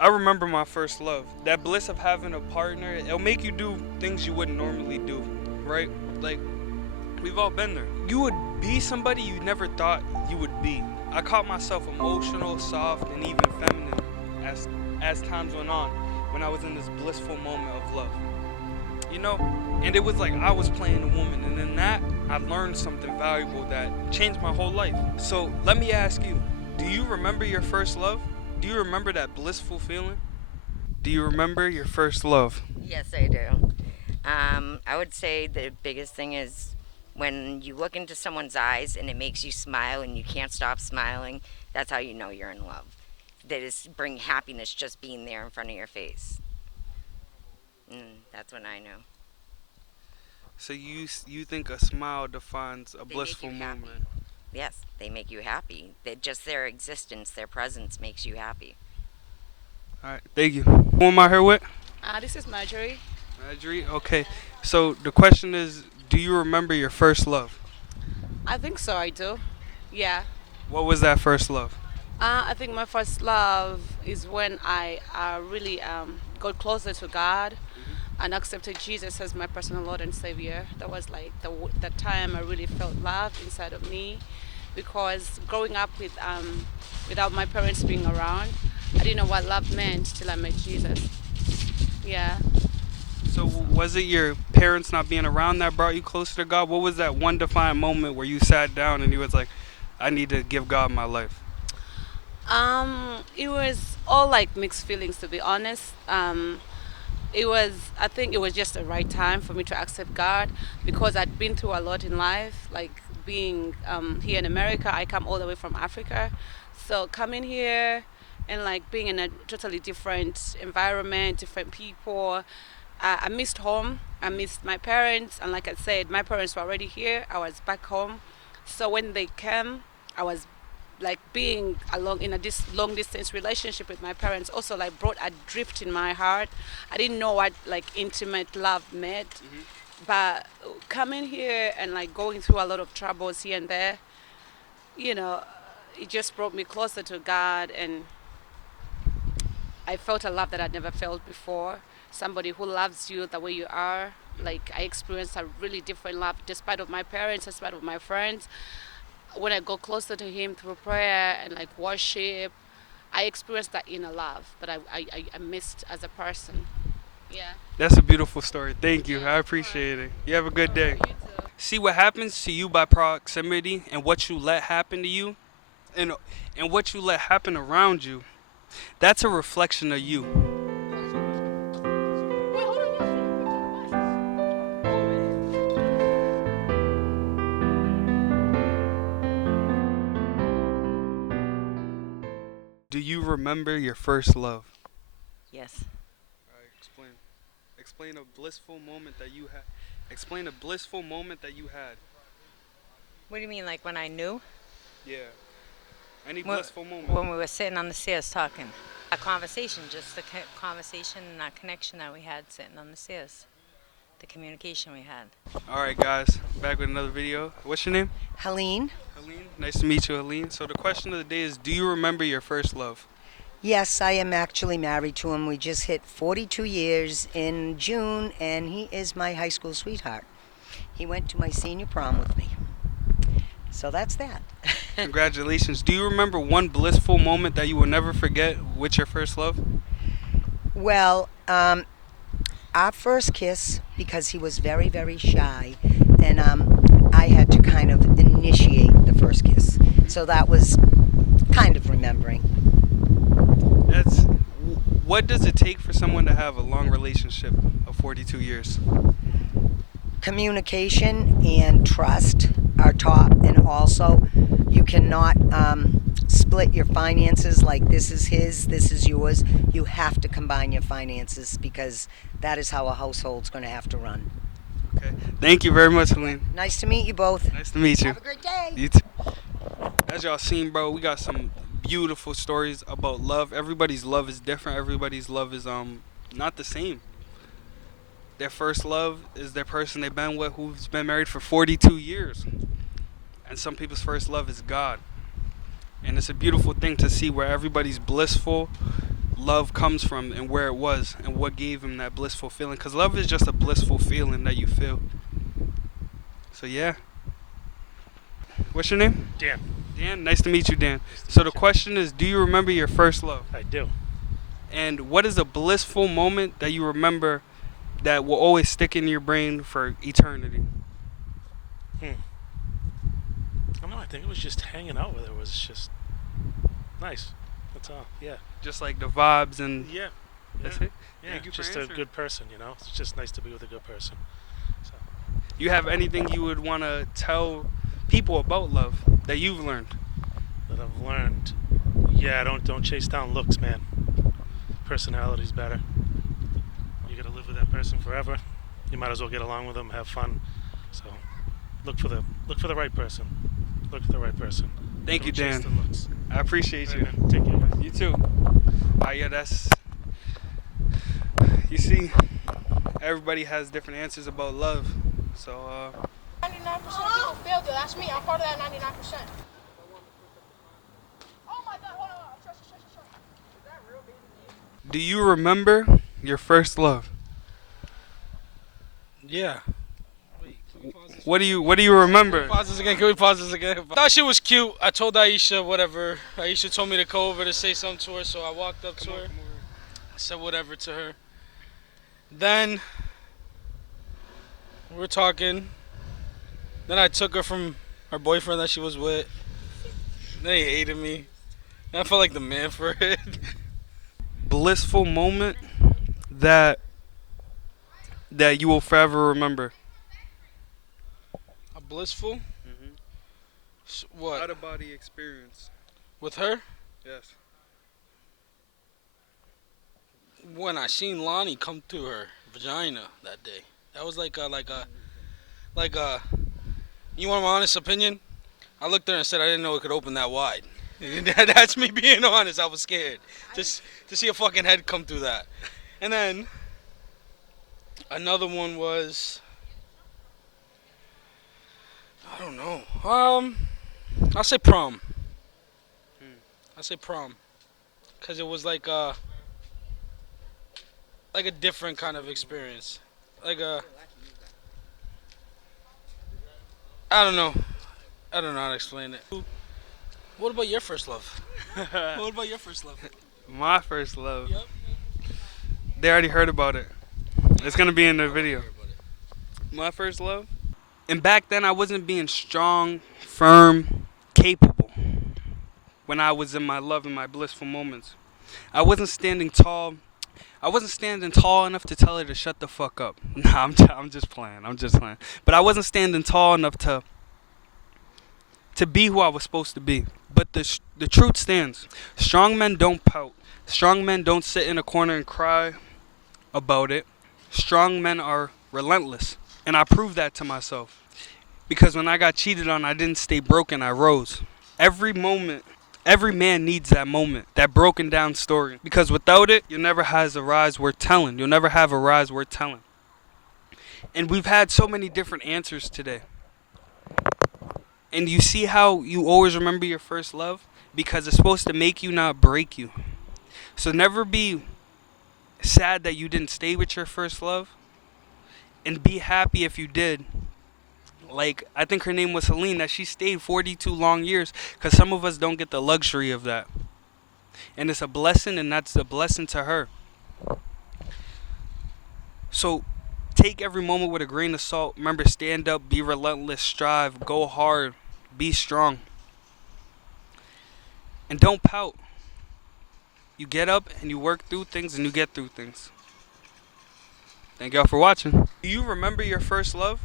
I remember my first love. That bliss of having a partner, it'll make you do things you wouldn't normally do, right? Like, we've all been there. You would be somebody you never thought you would be. I caught myself emotional, soft, and even feminine as times went on when I was in this blissful moment of love. You know? And it was like I was playing a woman, and in that, I learned something valuable that changed my whole life. So let me ask you, do you remember your first love? Do you remember that blissful feeling? Do you remember your first love? Yes, I do. I would say the biggest thing is when you look into someone's eyes and it makes you smile and you can't stop smiling, that's how you know you're in love. They just bring happiness just being there in front of your face. That's when I know. So you think a smile defines a They make blissful you happy. moment? Yes, they make you happy. Just their existence, their presence makes you happy. All right, thank you. Who am I here with? This is Marjorie. Marjorie. Okay. So the question is, do you remember your first love? I think so, I do. Yeah. What was that first love? I think my first love is when I really got closer to God and accepted Jesus as my personal Lord and Savior. That was like the time I really felt love inside of me, because growing up without my parents being around, I didn't know what love meant till I met Jesus. Yeah. So was it your parents not being around that brought you closer to God? What was that one defiant moment where you sat down and you was like, I need to give God my life? It was all like mixed feelings, to be honest. I think it was just the right time for me to accept God, because I'd been through a lot in life, like being here in America. I come all the way from Africa. So coming here and like being in a totally different environment, different people, I missed home. I missed my parents. And like I said, my parents were already here. I was back home. So when they came, I was like being along in a long distance relationship with my parents also like brought a drift in my heart. I didn't know what like intimate love meant, but coming here and like going through a lot of troubles here and there, you know, it just brought me closer to God, and I felt a love that I'd never felt before. Somebody who loves you the way you are. Like I experienced a really different love despite of my parents, despite of my friends. When I go closer to him through prayer and like worship, I experienced that inner love that I missed as a person. Yeah. That's a beautiful story. Thank you. Yeah, I of course. appreciate it. You have a good All right, day. you too. See what happens to you by proximity and what you let happen to you and what you let happen around you. That's a reflection of you. Do you remember your first love? Yes. All right, explain. Explain a blissful moment that you had. Explain a blissful moment that you had. What do you mean, like when I knew? Yeah. Any When, blissful moment. when we were sitting on the stairs talking. A conversation, just the conversation and that connection that we had sitting on the stairs. The communication we had. All right, guys. Back with another video. What's your name? Helene? Helene. Nice to meet you, Helene. So the question of the day is, do you remember your first love? Yes, I am actually married to him. We just hit 42 years in June, and he is my high school sweetheart. He went to my senior prom with me. So that's that. Congratulations. Do you remember one blissful moment that you will never forget with your first love? Well, our first kiss, because he was very, very shy, and I had to kind of initiate the first kiss. So that was kind of remembering. That's what does it take for someone to have a long relationship of 42 years? Communication and trust are top, and also you cannot split your finances like this is his, this is yours. You have to combine your finances, because that is how a household's going to have to run. Okay. Thank you very much, Helene. Nice to meet you both. Nice to meet you. Have a great day. You too. As y'all seen, bro, we got some beautiful stories about love. Everybody's love is different. Everybody's love is not the same. Their first love is their person they've been with who's been married for 42 years. And some people's first love is God. And it's a beautiful thing to see where everybody's blissful love comes from and where it was and what gave him that blissful feeling. Because love is just a blissful feeling that you feel. So, yeah. What's your name? Dan. Dan? Nice to meet you, Dan. So the question is, do you remember your first love? I do. And what is a blissful moment that you remember that will always stick in your brain for eternity? I don't know. I think it was just hanging out with her. It was just nice. That's all. Yeah. Just like the vibes and Yeah. that's yeah. it? Yeah. Thank you for Just a answering. good person, you know. It's just nice to be with a good person. So. You have anything you would want to tell people about love that you've learned? That I've learned. Yeah. Don't chase down looks, man. Personality's better. You gotta live with that person forever. You might as well get along with them, have fun. So, look for the right person. Look for the right person. Thank you, Don't chase Dan. the looks. I appreciate you. All right, man. Take care, guys. You too. Yeah, that's. You see, everybody has different answers about love. So, 99% of people failed it. That's me. I'm part of that 99%. Oh my God! Hold on. Shush. Is that real, baby? do you remember your first love? Yeah. What do you remember? Pause this again. Can we pause this again? I thought she was cute. I told Aisha whatever. Aisha told me to go over to say something to her, so I walked up to her. I said whatever to her. Then we were talking. Then I took her from her boyfriend that she was with. Then he hated me. And I felt like the man for it. Blissful moment that you will forever remember. A blissful? What? Out of body experience. With her? Yes. When I seen Lonnie come through her vagina that day. That was like a you want my honest opinion? I looked there and said I didn't know it could open that wide. That's me being honest. I was scared just to see a fucking head come through that. And then another one was, I don't know. I'll say prom. I'll say prom, cause it was like a different kind of experience. I don't know how to explain it. What about your first love? What about your first love? My first love. Yep. They already heard about it. It's gonna be in the video. My first love. And back then I wasn't being strong, firm, capable. When I was in my love and my blissful moments, I wasn't standing tall. I wasn't standing tall enough to tell her to shut the fuck up. Nah, I'm just playing. But I wasn't standing tall enough to be who I was supposed to be. But the truth stands. Strong men don't pout. Strong men don't sit in a corner and cry about it. Strong men are relentless. And I proved that to myself. Because when I got cheated on, I didn't stay broken. I rose. Every man needs that moment, that broken down story. Because without it, you'll never have a rise worth telling. You'll never have a rise worth telling. And we've had so many different answers today. And you see how you always remember your first love? Because it's supposed to make you, not break you. So never be sad that you didn't stay with your first love. And be happy if you did. Like, I think her name was Helene, that she stayed 42 long years. Because some of us don't get the luxury of that. And it's a blessing, and that's a blessing to her. So take every moment with a grain of salt. Remember, stand up, be relentless, strive, go hard, be strong. And don't pout. You get up and you work through things and you get through things. Thank y'all for watching. Do you remember your first love?